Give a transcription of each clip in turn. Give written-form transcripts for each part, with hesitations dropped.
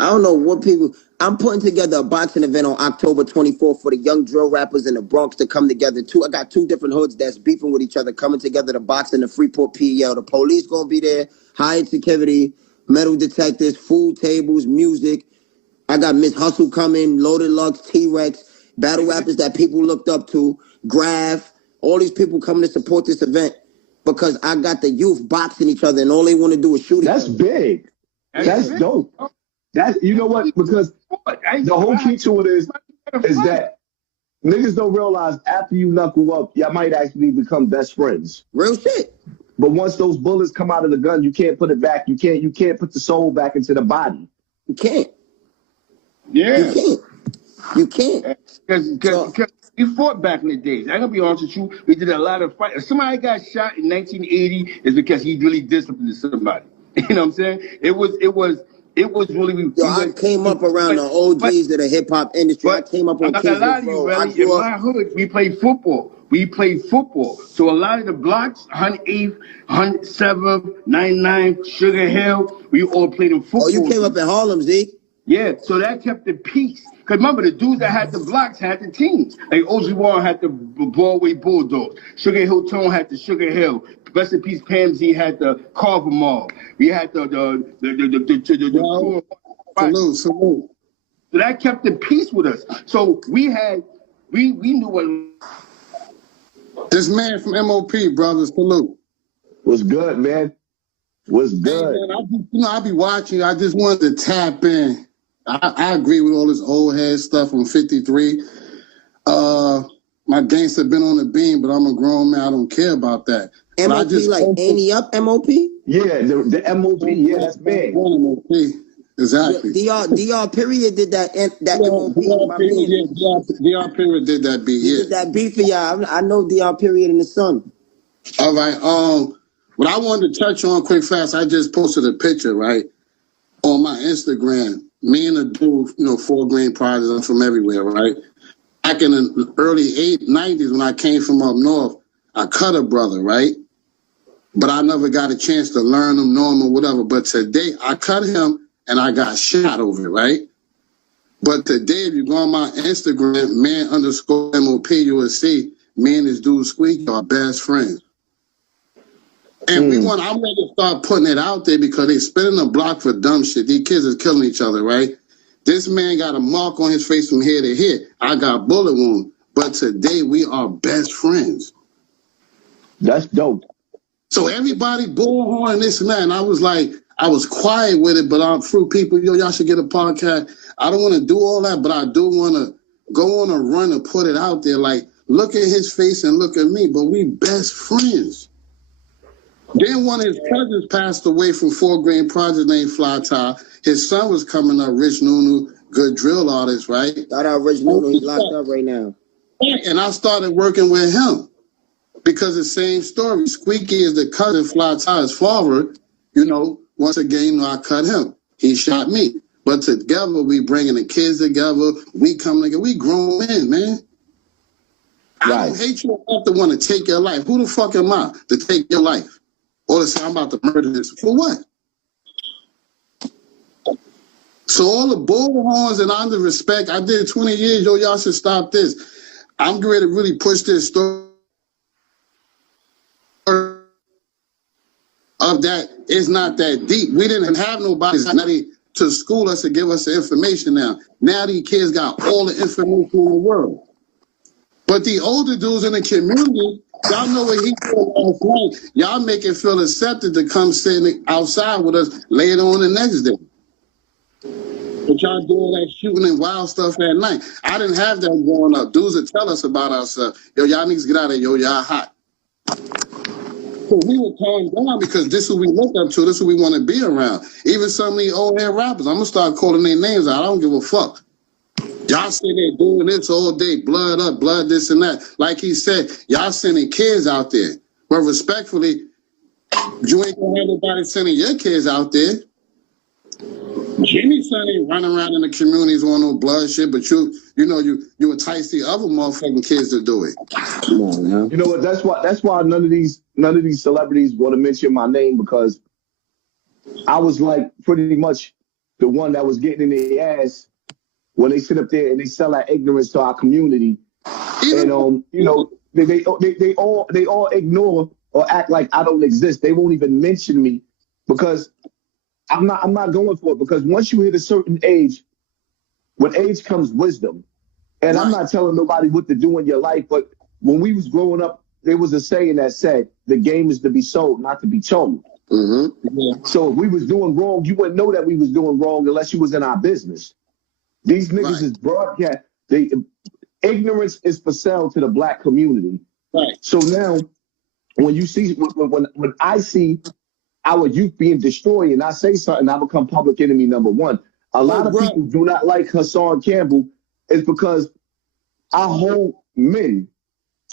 I don't know what people. I'm putting together a boxing event on October 24th for the young drill rappers in the Bronx to come together. I got two different hoods that's beefing with each other, coming together to box in the Freeport PEL. The police gonna be there, hired security, metal detectors, food tables, music. I got Miss Hustle coming, Loaded Lux, T-Rex, battle rappers that people looked up to, Graph, all these people coming to support this event because I got the youth boxing each other and all they want to do is shoot each other. That's big. That's dope. That, you know what? Because the whole key to it is that niggas don't realize after you knuckle up, y'all might actually become best friends. Real shit. But once those bullets come out of the gun, you can't put it back. You can't put the soul back into the body. You can't. Yeah. You can't. Because we fought back in the days. I'm gonna be honest with you. We did a lot of fights. If somebody got shot in 1980, it's because he really did something to somebody. You know what I'm saying? It was really. I came up around the OGs of the hip hop industry. I came up on Kings Road. In my hood, we played football. So a lot of the blocks, 108th, 107th, 99, Sugar Hill, we all played in football. Oh, you came up in Harlem, Zeke? Yeah, so that kept the peace. Because remember, the dudes that had the blocks had the teams. Like OG Warren had the Broadway Bulldogs. Sugar Hill Tone had the Sugar Hill. Rest in peace, Pamsy had the Carver Mall. We had the Salute. So that kept the peace with us. So we knew what. This man from MOP, brother, salute. What's good, man? What's good? Hey, man, I be watching. I just wanted to tap in. I agree with all this old head stuff on 53. My gangster been on the beam, but I'm a grown man. I don't care about that. MOP like Annie Up MOP? Yeah, the MOP. Yeah, that's big. MOP. Exactly. DR period did that MOP. DR period did that beat. Yeah. Did that beat for y'all. I know DR period in the sun. All right. What I wanted to touch on quick fast, I just posted a picture, right, on my Instagram. Me and a dude, 4 Green prizes. I'm from everywhere, right? Back in the early 90s when I came from up north, I cut a brother, right? But I never got a chance to learn him, know him, or whatever. But today, I cut him, and I got shot over it, right? But today, if you go on my Instagram, man_MOP, you will see me and this dude Squeak are best friends. And I'm ready to start putting it out there because they spinning the block for dumb shit. These kids is killing each other, right? This man got a mark on his face from here to here. I got bullet wound. But today we are best friends. That's dope. So everybody bullhorn this and that. And I was quiet with it, but I'm through people, y'all should get a podcast. I don't want to do all that, but I do want to go on a run and put it out there. Like, look at his face and look at me, but we best friends. Then one of his cousins passed away from 4 Green Project named Fly Tie. His son was coming up, Rich Nunu, good drill artist, right? Shout out Rich Nunu, he's locked up right now. And I started working with him because the same story. Squeaky is the cousin, Fly Tie's father. Once again, I cut him. He shot me. But together, we bringing the kids together. We come together. We grown men, man. Right. I don't hate you enough to want to take your life. Who the fuck am I to take your life? Or to say I'm about to murder this. For what? So all the bullhorns and under respect, I did 20 years, y'all should stop this. I'm ready to really push this story of that. It's not that deep. We didn't have nobody to school us to give us the information now. Now these kids got all the information in the world. But the older dudes in the community, y'all know what he said last night. Y'all make it feel accepted to come sitting outside with us later on the next day. But y'all doing that shooting and wild stuff at night. I didn't have that growing up. Dudes would tell us about ourselves. Yo, y'all niggas get out of here. Yo, y'all hot. So we would calm down because this is what we look up to. This is what we want to be around. Even some of these old head rappers, I'm going to start calling their names out. I don't give a fuck. Y'all say they're doing this all day, blood up, blood this and that. Like he said, y'all sending kids out there. But respectfully, you ain't going to have nobody sending your kids out there. Jimmy's son ain't running around in the communities on no blood shit, but you entice the other motherfucking kids to do it. Come on, man. You know what? That's why none of these celebrities want to mention my name because I was like pretty much the one that was getting in their ass when they sit up there and they sell that ignorance to our community. And you know, they all ignore or act like I don't exist. They won't even mention me because I'm not going for it, because once you hit a certain age, with age comes wisdom. And I'm not telling nobody what to do in your life, but when we was growing up, there was a saying that said, the game is to be sold, not to be told. Mm-hmm. So if we was doing wrong, you wouldn't know that we was doing wrong unless you was in our business. These niggas is broadcast. Ignorance is for sale to the black community. Right. So now, when you see, when I see our youth being destroyed and I say something, I become public enemy number one. A lot of people do not like Hassan Campbell is because I hold men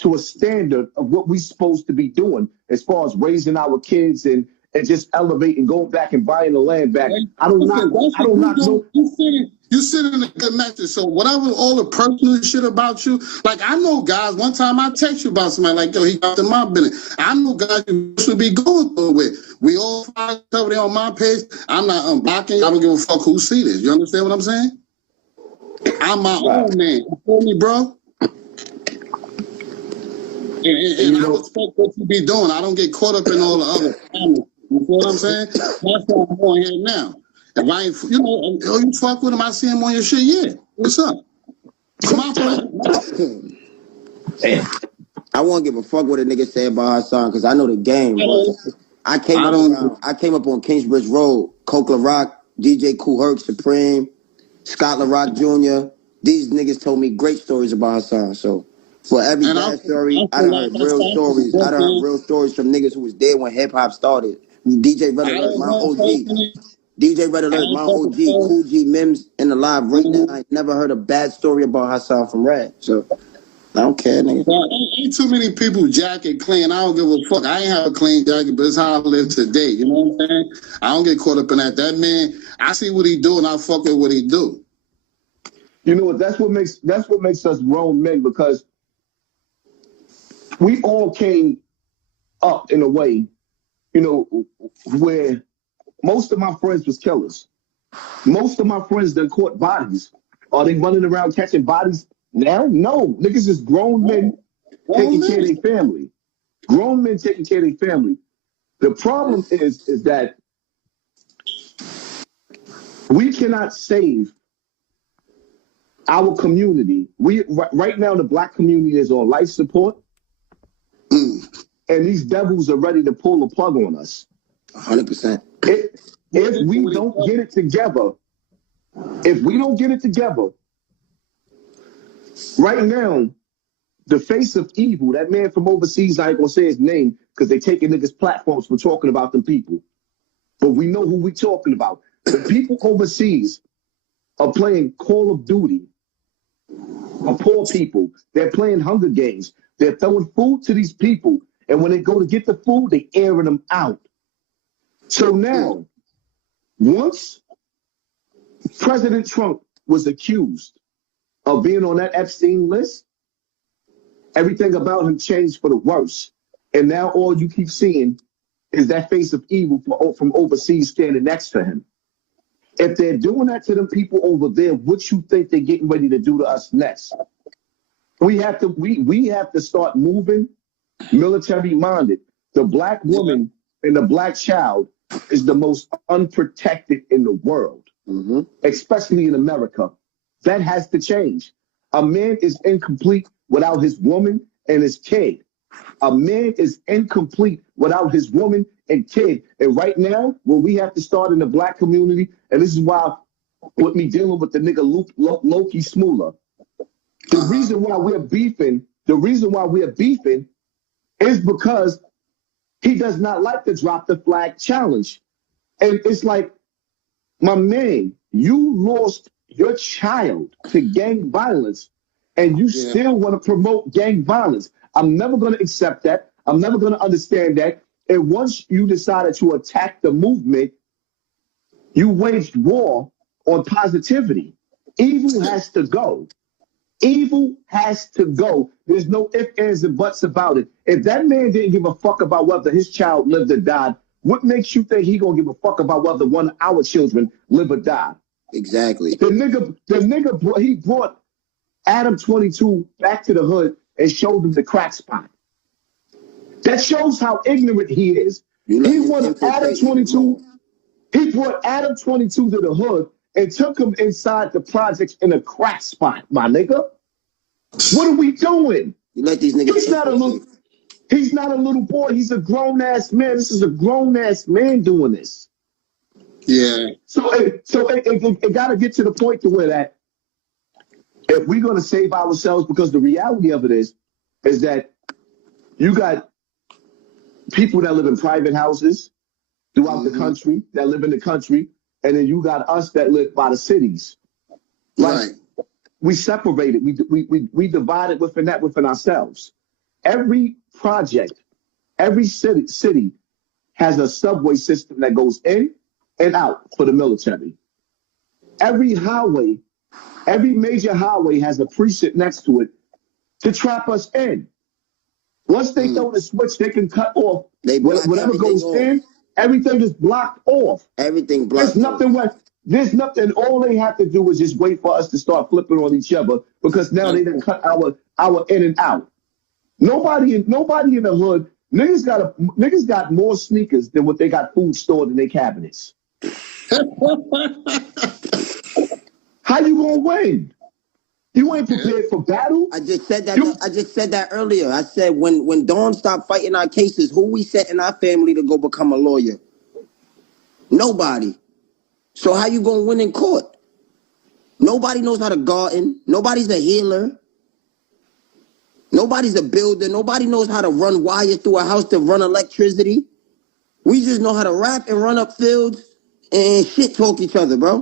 to a standard of what we're supposed to be doing as far as raising our kids and just elevating, going back and buying the land back. I don't know. You sit in a good message. So whatever, all the personal shit about you, like I know guys, one time I text you about somebody like, yo, he got in my business. I know guys you should be going through it with. We all find over there on my page. I'm not unblocking you. I don't give a fuck who see this. You understand what I'm saying? I'm my own man. You feel me, bro? And I respect what you be doing. I don't get caught up in all the other comments. You feel what I'm saying? That's why I'm on here now. If I ain't, you fuck with him, I see him on your shit, yeah. What's up? Come on, I won't give a fuck what a nigga say about Hassan, because I know the game. I came up on Kingsbridge Road, Coke LaRock, DJ Kool Herc, Supreme, Scott LaRock Jr. These niggas told me great stories about Hassan. So for every bad story, I done heard real stories. I done heard real stories from niggas who was there when hip hop started. DJ Red Alert, my OG. DJ Red Alert, my OG, Cool G, Mims in the live right now. I never heard a bad story about Hassan from Red. So I don't care, nigga. Well, ain't too many people jacket clean. I don't give a fuck. I ain't have a clean jacket, but it's how I live today. You know what I'm saying? I don't get caught up in that. That man, I see what he do and I fuck with what he do. You know what? That's what makes us grown men, because we all came up in a way, where most of my friends was killers. Most of my friends done caught bodies. Are they running around catching bodies now? No. Niggas is grown men taking care of their family. Grown men taking care of their family. The problem is that we cannot save our community. Right now, the black community is on life support. And these devils are ready to pull the plug on us. 100%. If we don't get it together, right now, the face of evil, that man from overseas, I ain't gonna say his name because they taking niggas' platforms for talking about them people. But we know who we talking about. The people overseas are playing Call of Duty for poor people. They're playing Hunger Games. They're throwing food to these people. And when they go to get the food, they airing them out. So now, once President Trump was accused of being on that Epstein list, everything about him changed for the worse. And now all you keep seeing is that face of evil from overseas standing next to him. If they're doing that to them people over there, what you think they're getting ready to do to us next? We have to start moving military minded. The black woman and the black child is the most unprotected in the world, especially in America. That has to change. A man is incomplete without his woman and his kid. A man is incomplete without his woman and kid. And right now, what we have to start in the black community, and this is why with me dealing with the nigga Loki Smoola, the reason why we're beefing is because he does not like the drop the flag challenge. And it's like, my man, you lost your child to gang violence and you still want to promote gang violence. I'm never going to accept that. I'm never going to understand that. And once you decided to attack the movement, you waged war on positivity. Evil has to go. Evil has to go. There's no ifs, ands, and buts about it. If that man didn't give a fuck about whether his child lived or died, What makes you think he gonna give a fuck about whether one of our children live or die? Exactly. The nigga, he brought Adam 22 back to the hood and showed him the crack spot. That shows how ignorant he is. He wanted Adam 22. He brought Adam 22 to the hood and took him inside the projects in a crack spot, my nigga. What are we doing? You let these niggas. He's not a little boy. He's a grown-ass man. This is a grown-ass man doing this. Yeah. So it got to get to the point to where that if we're going to save ourselves, because the reality of it is that you got people that live in private houses throughout the country, that live in the country, and then you got us that live by the cities. Right. We separated. We divided within ourselves. Every project, every city has a subway system that goes in and out for the military. Every highway, every major highway has a precinct next to it to trap us in. Once they throw the switch, they can cut off whatever goes in. Everything is blocked off. Everything blocked. There's nothing. All they have to do is just wait for us to start flipping on each other, because now they done cut our in and out. Nobody in the hood. Niggas got more sneakers than what they got food stored in their cabinets. How you gonna win? You ain't prepared for battle. I just said that. Earlier. I said when Dawn stopped fighting our cases, who we set in our family to go become a lawyer? Nobody. So how you gonna win in court? Nobody knows how to garden. Nobody's a healer. Nobody's a builder. Nobody knows how to run wires through a house to run electricity. We just know how to rap and run up fields and shit talk each other, bro.